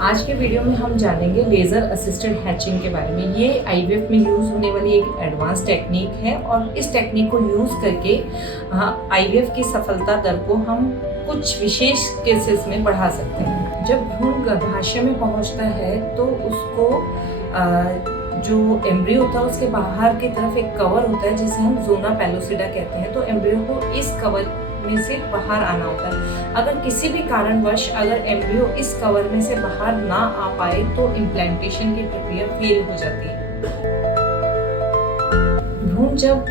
आज के वीडियो में हम जानेंगे लेज़र असिस्टेड हैचिंग के बारे में। ये आईवीएफ में यूज़ होने वाली एक एडवांस टेक्निक है और इस टेक्निक को यूज़ करके आईवीएफ की सफलता दर को हम कुछ विशेष केसेस में बढ़ा सकते हैं। जब भ्रूण गर्भाशय में पहुंचता है तो उसको जो एम्ब्रियो होता है उसके बाहर की तरफ एक कवर होता है जिसे हम ज़ोना पेलोसिडा कहते हैं। तो एम्ब्रियो को इस कवर में से बाहर आना होता है। अगर किसी भी कारणवश अगर एम्ब्रियो इस कवर में से बाहर ना आ पाए तो इम्प्लांटेशन की प्रक्रिया फेल हो जाती है। भ्रूण जब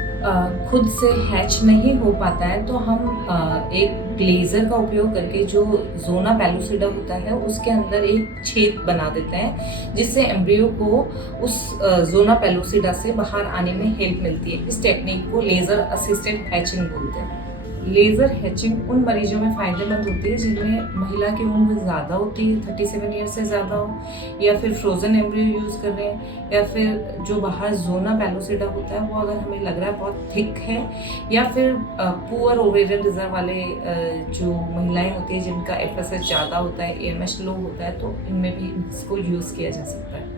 खुद से हैच नहीं हो पाता है तो हम एक लेज़र का उपयोग करके जो ज़ोना पेलोसिडा होता है उसके अंदर एक छेद बना देते हैं जिससे एम्ब्रियो को उस ज़ोना पेलोसिडा से बाहर आने में हेल्प मिलती है। इस टेक्निक को लेज़र असिस्टेड हैचिंग बोलते हैं। लेज़र हैचिंग उन मरीजों में फ़ायदेमंद होती है जिनमें महिला की उम्र ज़्यादा होती है, 37 ईयर से ज़्यादा हो, या फिर फ्रोज़न एम्ब्रियो यूज़ कर रहे हैं, या फिर जो बाहर ज़ोना पेलोसिडा होता है वो अगर हमें लग रहा है बहुत थिक है, या फिर पुअर ओवेरियन रिजर्व वाले जो महिलाएं होती है जिनका एफएसएच ज़्यादा होता है, एएमएच लो होता है, तो इनमें भी इसको यूज़ किया जा सकता है।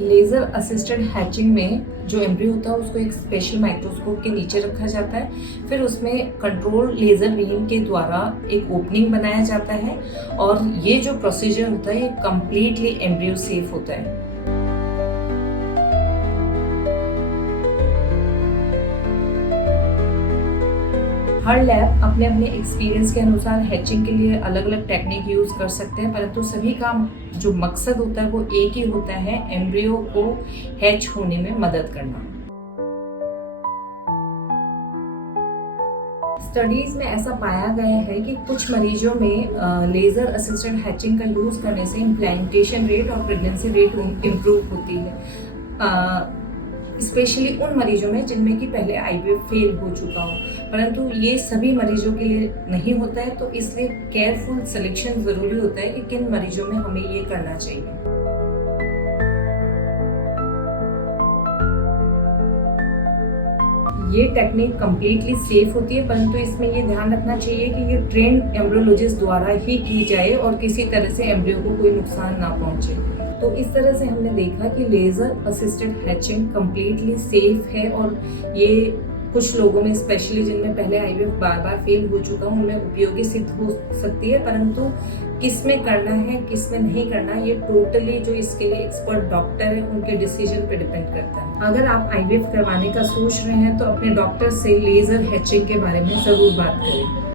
लेज़र असिस्टेड हैचिंग में जो एम्ब्रियो होता है उसको एक स्पेशल माइक्रोस्कोप के नीचे रखा जाता है, फिर उसमें कंट्रोल लेज़र बीम के द्वारा एक ओपनिंग बनाया जाता है और ये जो प्रोसीजर होता है ये कम्प्लीटली एम्ब्रियो सेफ होता है। हर लैब अपने अपने एक्सपीरियंस के अनुसार हैचिंग के लिए अलग अलग टेक्निक यूज़ कर सकते हैं, परंतु सभी का जो मकसद होता है वो एक ही होता है, एम्ब्रियो को हैच होने में मदद करना। स्टडीज़ में ऐसा पाया गया है कि कुछ मरीजों में लेज़र असिस्टेड हैचिंग का यूज़ करने से इम्प्लांटेशन रेट और प्रेगनेंसी रेट इम्प्रूव होती है, स्पेशली उन मरीजों में जिनमें कि पहले आईवीएफ फेल हो चुका हो। परंतु ये सभी मरीजों के लिए नहीं होता है, तो इसलिए केयरफुल सिलेक्शन ज़रूरी होता है कि किन मरीजों में हमें ये करना चाहिए। ये टेक्निक कम्प्लीटली सेफ होती है, परंतु इसमें ये ध्यान रखना चाहिए कि ये ट्रेंड एम्ब्रियोलॉजिस्ट द्वारा ही की जाए और किसी तरह से एम्ब्रियो को कोई नुकसान ना पहुंचे। तो इस तरह से हमने देखा कि laser assisted hatching completely safe है और ये कुछ लोगों में, स्पेशली जिनमें पहले आईवीएफ बार बार फेल हो चुका है, उनमें उपयोगी सिद्ध हो सकती है। परंतु किस में करना है किस में नहीं करना, ये टोटली जो इसके लिए एक्सपर्ट डॉक्टर है उनके डिसीजन पे डिपेंड करता है। अगर आप आईवीएफ करवाने का सोच रहे हैं तो अपने डॉक्टर से लेज़र हैचिंग के बारे में ज़रूर बात करें।